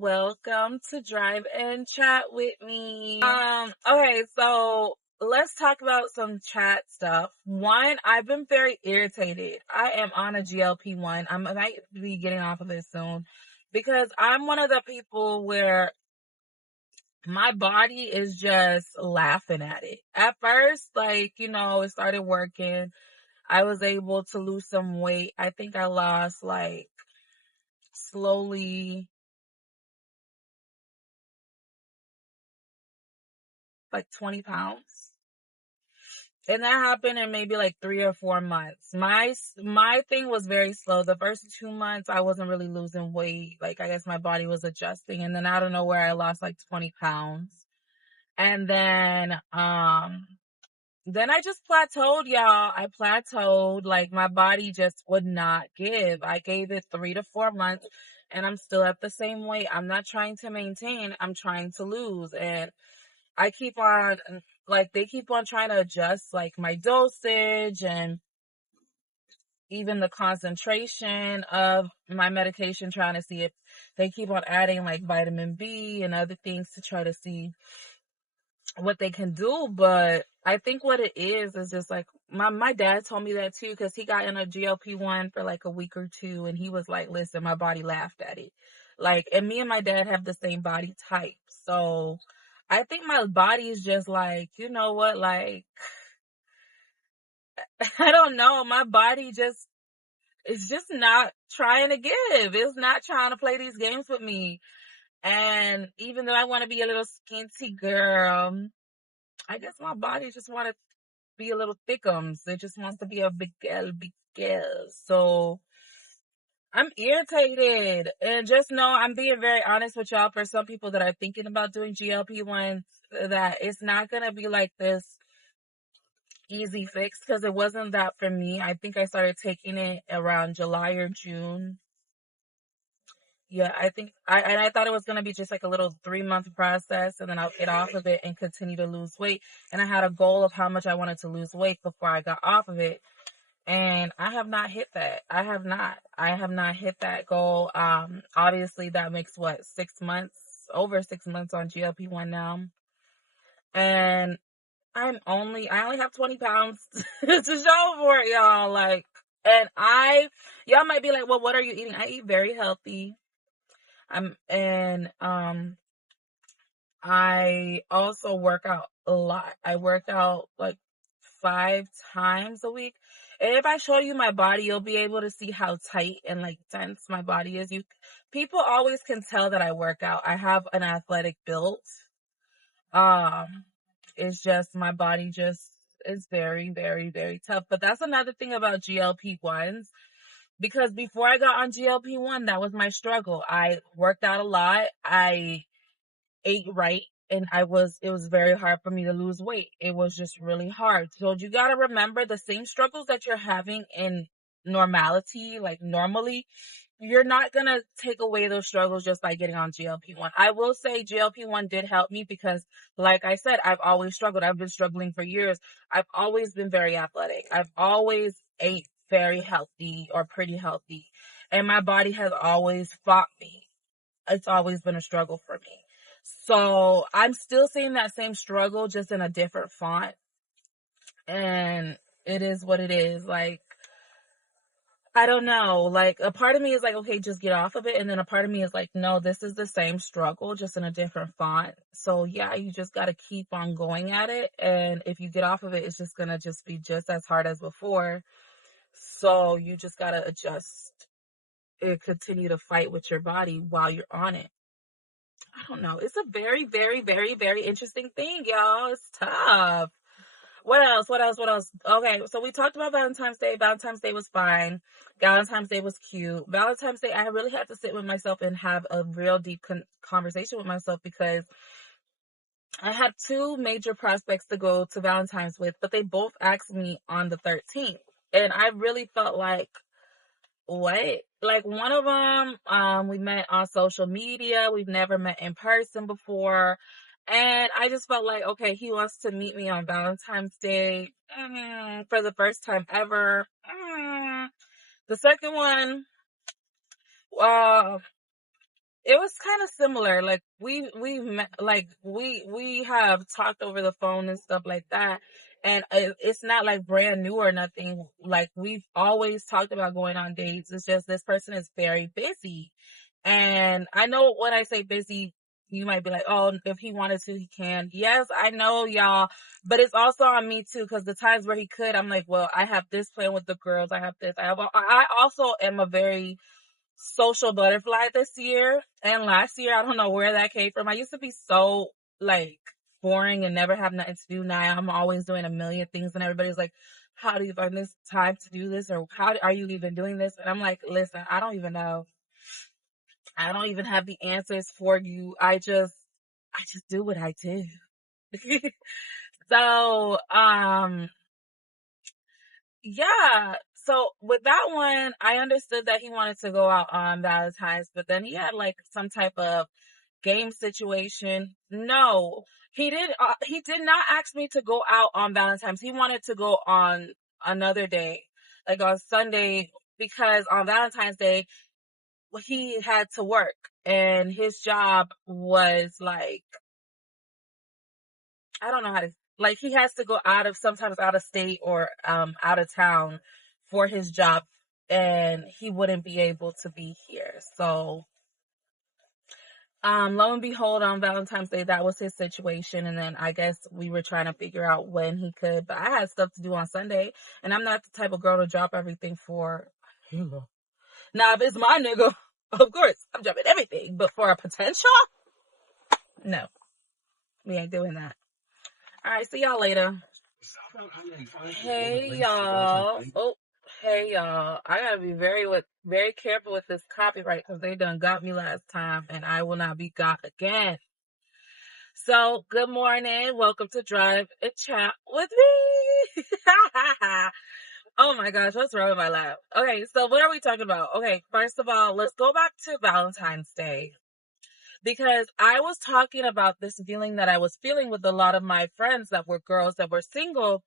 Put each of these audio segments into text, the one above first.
welcome to Drive and Chat with me. Okay, so let's talk about some chat stuff. One, I've been very irritated. I am on a GLP-1. I might be getting off of it soon because I'm one of the people where my body is just laughing at it. At first, it started working. I was able to lose some weight. I think I lost slowly 20 pounds. And that happened in maybe 3 or 4 months. My thing was very slow. The first 2 months, I wasn't really losing weight. I guess my body was adjusting. And then I don't know where I lost 20 pounds. And then I just plateaued, y'all. I plateaued. My body just would not give. I gave it 3 to 4 months and I'm still at the same weight. I'm not trying to maintain. I'm trying to lose. And I keep on, they keep on trying to adjust, my dosage and even the concentration of my medication, trying to see if they keep on adding, vitamin B and other things to try to see what they can do. But I think what it is just my dad told me that too, because he got in a GLP-1 for a week or two, and he was like, listen, my body laughed at it. And me and my dad have the same body type. So I think my body is just you know what, I don't know. My body is just not trying to give. It's not trying to play these games with me. And even though I want to be a little skinty girl, I guess my body just want to be a little thickums. It just wants to be a big girl, big girl. So I'm irritated. And just know I'm being very honest with y'all. For some people that are thinking about doing GLP-1s, that it's not going to be like this easy fix, because it wasn't that for me. I think I started taking it around July or June. Yeah, I think I thought it was going to be just a little 3-month process, and then I'll get off of it and continue to lose weight. And I had a goal of how much I wanted to lose weight before I got off of it. And I have not hit that. I have not hit that goal. Obviously that makes 6 months, over 6 months on GLP-1 now. And I only have 20 pounds to show for it, y'all. And y'all might be like, well, what are you eating? I eat very healthy. I also work out a lot. I work out 5 times a week. And if I show you my body, you'll be able to see how tight and dense my body is. People always can tell that I work out. I have an athletic build. It's just my body just is very, very, very tough. But that's another thing about GLP-1s. Because before I got on GLP-1, that was my struggle. I worked out a lot. I ate right. And it was very hard for me to lose weight. It was just really hard. So you got to remember, the same struggles that you're having in normality, normally, you're not going to take away those struggles just by getting on GLP-1. I will say GLP-1 did help me because, like I said, I've always struggled. I've been struggling for years. I've always been very athletic. I've always ate very healthy or pretty healthy. And my body has always fought me. It's always been a struggle for me. So I'm still seeing that same struggle, just in a different font. And it is what it is. I don't know. A part of me is okay, just get off of it. And then a part of me is no, this is the same struggle, just in a different font. So yeah, you just got to keep on going at it. And if you get off of it, it's just going to just be just as hard as before. So you just got to adjust and continue to fight with your body while you're on it. I don't know. It's a very, very, very, very interesting thing, y'all. It's tough. What else? Okay, so we talked about Valentine's Day. Valentine's Day was fine. Valentine's Day was cute. Valentine's Day, I really had to sit with myself and have a real deep conversation with myself, because I had 2 major prospects to go to Valentine's with, but they both asked me on the 13th. And I really felt what? One of them, we met on social media. We've never met in person before. And I just felt okay, he wants to meet me on Valentine's Day for the first time ever. The second one, it was kind of similar. Like we have talked over the phone and stuff like that. And it's not like brand new or nothing. Like we've always talked about going on dates. It's just this person is very busy. And I know when I say busy, you might be like, oh, if he wanted to, he can. Yes, I know, y'all. But it's also on me too, because the times where he could, I'm like, well, I have this plan with the girls. I have this. I also am a very social butterfly this year and last year. I don't know where that came from. I used to be so like boring and never have nothing to do. Now I'm always doing a million things, and everybody's like, how do you find this time to do this, or how are you even doing this? And I'm like, listen, I don't even know. I don't even have the answers for you. I just do what I do. So yeah. So with that one, I understood that he wanted to go out on Valentine's, but then he had like some type of game situation. No, he did. He did not ask me to go out on Valentine's. He wanted to go on another day, like on Sunday, because on Valentine's Day he had to work, and his job was like, I don't know how to, like, he has to go sometimes out of state or out of town for his job, and he wouldn't be able to be here. So lo and behold, on Valentine's Day, that was his situation. And then I guess we were trying to figure out when he could, but I had stuff to do on Sunday, and I'm not the type of girl to drop everything for a nigga. Now, if it's my nigga, of course, I'm dropping everything, but for a potential, no, we ain't doing that. All right, see y'all later. Hey y'all. Oh, hey y'all. I gotta be very careful with this copyright, because they done got me last time, and I will not be got again. So, good morning. Welcome to Drive and Chat with me. Oh my gosh, what's wrong with my laugh? Okay, so what are we talking about? Okay, first of all, let's go back to Valentine's Day, because I was talking about this feeling that I was feeling with a lot of my friends that were girls that were single.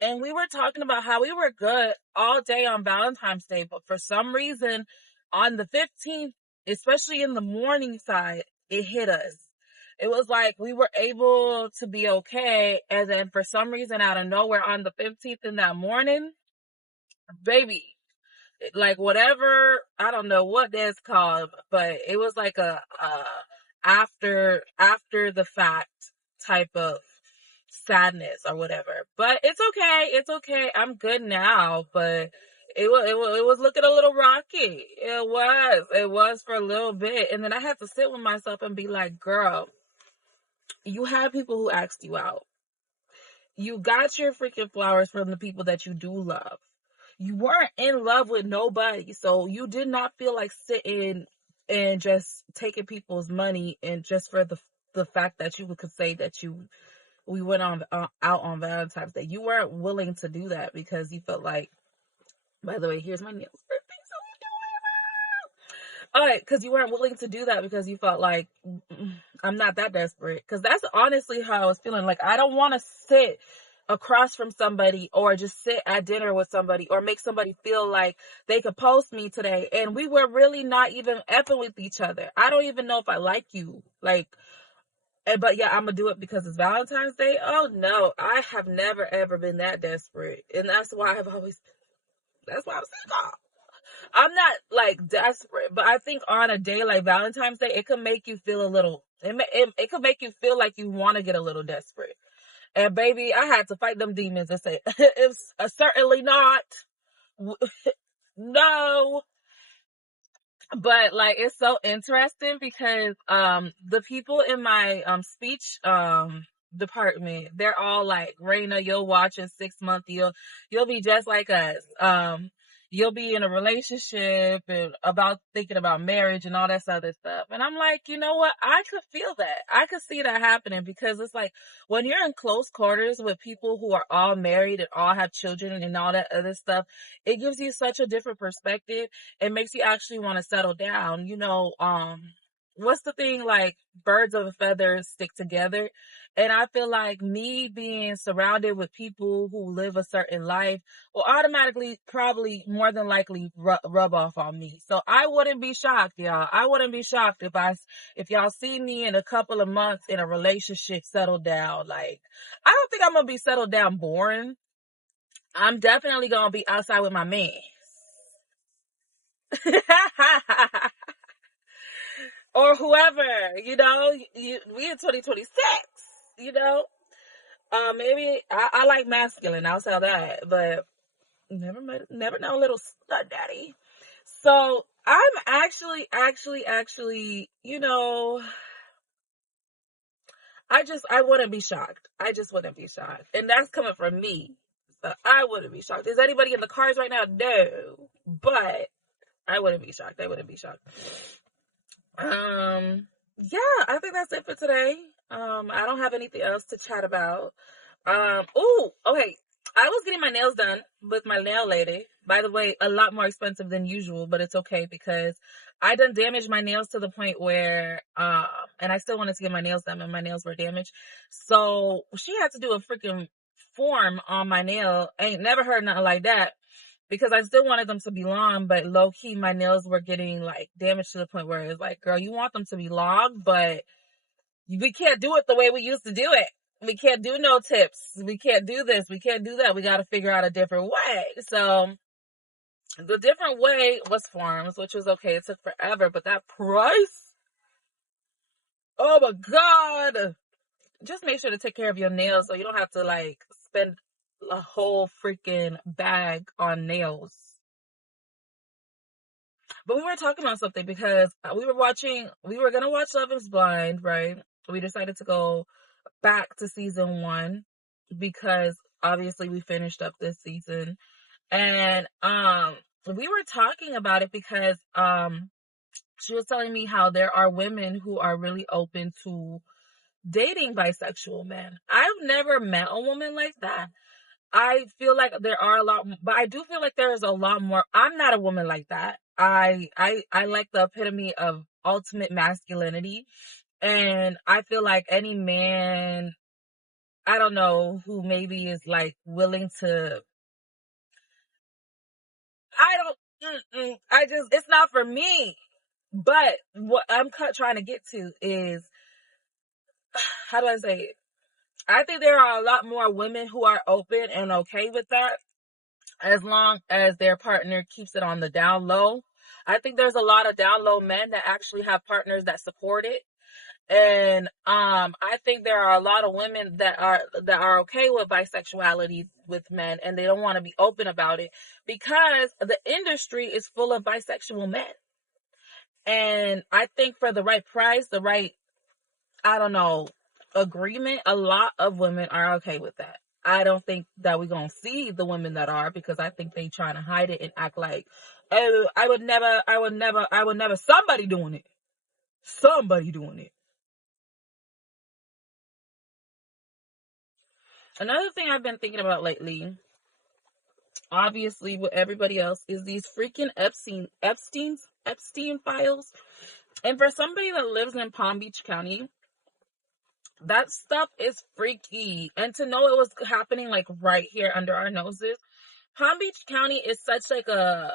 And we were talking about how we were good all day on Valentine's Day, but for some reason on the 15th, especially in the morning side, it hit us. It was like we were able to be okay, and then for some reason out of nowhere on the 15th in that morning, baby, like whatever, I don't know what that's called, but it was like a after the fact type of sadness or whatever. But it's okay. It's okay. I'm good now, but it was looking a little rocky. It was for a little bit. And then I had to sit with myself and be like, girl, you had people who asked you out. You got your freaking flowers from the people that you do love. You weren't in love with nobody, so you did not feel like sitting and just taking people's money, and just for the fact that you could say that we went on out on Valentine's Day. You weren't willing to do that because you felt like, by the way, here's my nails. All right, because you weren't willing to do that because you felt like, I'm not that desperate. Because that's honestly how I was feeling. Like, I don't want to sit across from somebody or just sit at dinner with somebody or make somebody feel like they could post me today. And we were really not even effing with each other. I don't even know if I like you. Like, but yeah, I'm gonna do it because it's Valentine's Day. Oh no, I have never ever been that desperate, and that's why that's why I'm single. I'm not like desperate, but I think on a day like Valentine's Day, it could make you feel a little. It could make you feel like you want to get a little desperate. And baby, I had to fight them demons and say, it's certainly not. No. But like, it's so interesting because the people in my speech department, they're all like, Raina, you'll watch in 6 months, you'll be just like us. You'll be in a relationship and about thinking about marriage and all that other stuff. And I'm like, you know what? I could feel that. I could see that happening, because it's like when you're in close quarters with people who are all married and all have children and all that other stuff, it gives you such a different perspective. It makes you actually want to settle down. what's the thing, like birds of a feather stick together. And I feel like me being surrounded with people who live a certain life will automatically, probably more than likely rub off on me. So I wouldn't be shocked, y'all. I wouldn't be shocked if y'all see me in a couple of months in a relationship, settled down. Like, I don't think I'm gonna be settled down boring. I'm definitely gonna be outside with my man. Or whoever, we in 2026, you know. Maybe I like masculine. I'll tell that, but never know a little stud daddy. So I'm actually, I wouldn't be shocked. I just wouldn't be shocked, and that's coming from me. So I wouldn't be shocked. Is anybody in the cars right now? No, but I wouldn't be shocked. I wouldn't be shocked. Yeah, I think that's it for today. I don't have anything else to chat about. Okay. I was getting my nails done with my nail lady. By the way, a lot more expensive than usual, but it's okay because I done damaged my nails to the point where, and I still wanted to get my nails done and my nails were damaged. So she had to do a freaking form on my nail. I ain't never heard nothing like that, because I still wanted them to be long, but low key my nails were getting like damaged to the point where it's like, girl, you want them to be long, but we can't do it the way we used to do it. We can't do no tips. We can't do this. We can't do that. We got to figure out a different way. So the different way was forms, which was okay. It took forever, but that price, oh my God. Just make sure to take care of your nails so you don't have to like spend a whole freaking bag on nails. But we were talking about something because we were going to watch Love is Blind, right? We decided to go back to season 1 because obviously we finished up this season. And we were talking about it because she was telling me how there are women who are really open to dating bisexual men. I've never met a woman like that. I feel like there are a lot, but I do feel like there is a lot more. I'm not a woman like that. I like the epitome of ultimate masculinity. And I feel like any man, I don't know, who maybe is like willing to, it's not for me. But what I'm trying to get to is, how do I say it? I think there are a lot more women who are open and okay with that, as long as their partner keeps it on the down low. I think there's a lot of down low men that actually have partners that support it. And I think there are a lot of women that are okay with bisexuality with men, and they don't want to be open about it because the industry is full of bisexual men. And I think for the right price, the right, I don't know, agreement, a lot of women are okay with that. I don't think that we're going to see the women that are, because I think they trying to hide it and act like, oh, I would never, somebody doing it. Somebody doing it. Another thing I've been thinking about lately, obviously with everybody else, is these freaking Epstein files. And for somebody that lives in Palm Beach County, that stuff is freaky. And to know it was happening like right here under our noses. Palm Beach County is such like first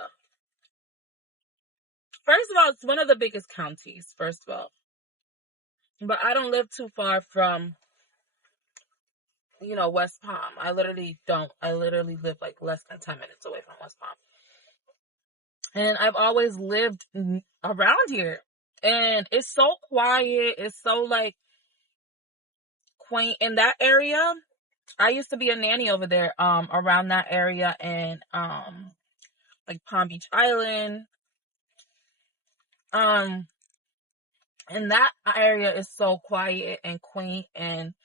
of all, it's one of the biggest counties, first of all. But I don't live too far from, West Palm. I literally don't. I literally live like less than 10 minutes away from West Palm. And I've always lived around here. And it's so quiet. It's so like quaint in that area. I used to be a nanny over there, around that area, and like Palm Beach Island. And that area is so quiet and quaint and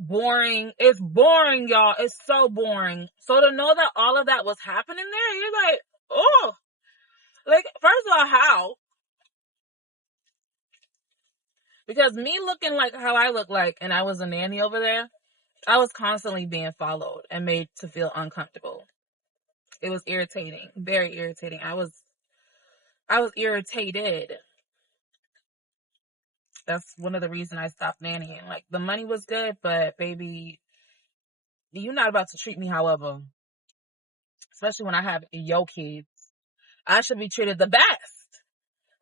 boring. It's boring, y'all. It's so boring. So to know that all of that was happening there, you're like, oh, like, first of all, how? Because me looking like how I look like, and I was a nanny over there, I was constantly being followed and made to feel uncomfortable. It was irritating, very irritating. I was irritated. That's one of the reasons I stopped nannying. Like, the money was good, but baby, you're not about to treat me however, especially when I have yo kids. I should be treated the best.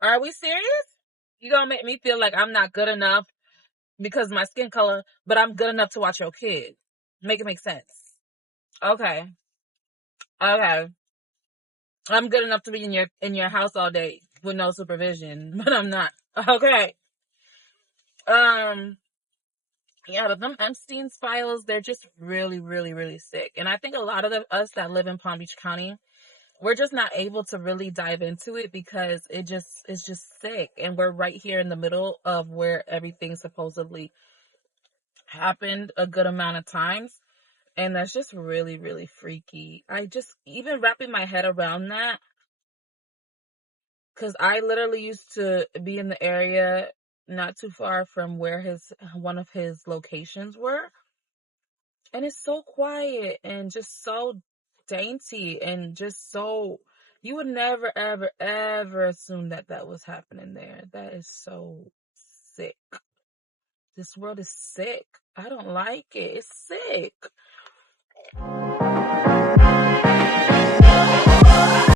Are we serious? You gonna make me feel like I'm not good enough because of my skin color, but I'm good enough to watch your kid. Make it make sense. Okay. Okay. I'm good enough to be in your house all day with no supervision, but I'm not. Okay. Um yeah, but them Epstein's files, they're just really, really, really sick. And I think a lot of us that live in Palm Beach County, we're just not able to really dive into it because it's just sick. And we're right here in the middle of where everything supposedly happened a good amount of times. And that's just really, really freaky. I just, even wrapping my head around that, because I literally used to be in the area not too far from where one of his locations were. And it's so quiet and just so dainty and just so, you would never, ever, ever assume that that was happening there. That is so sick. This world is sick. I don't like it. It's sick.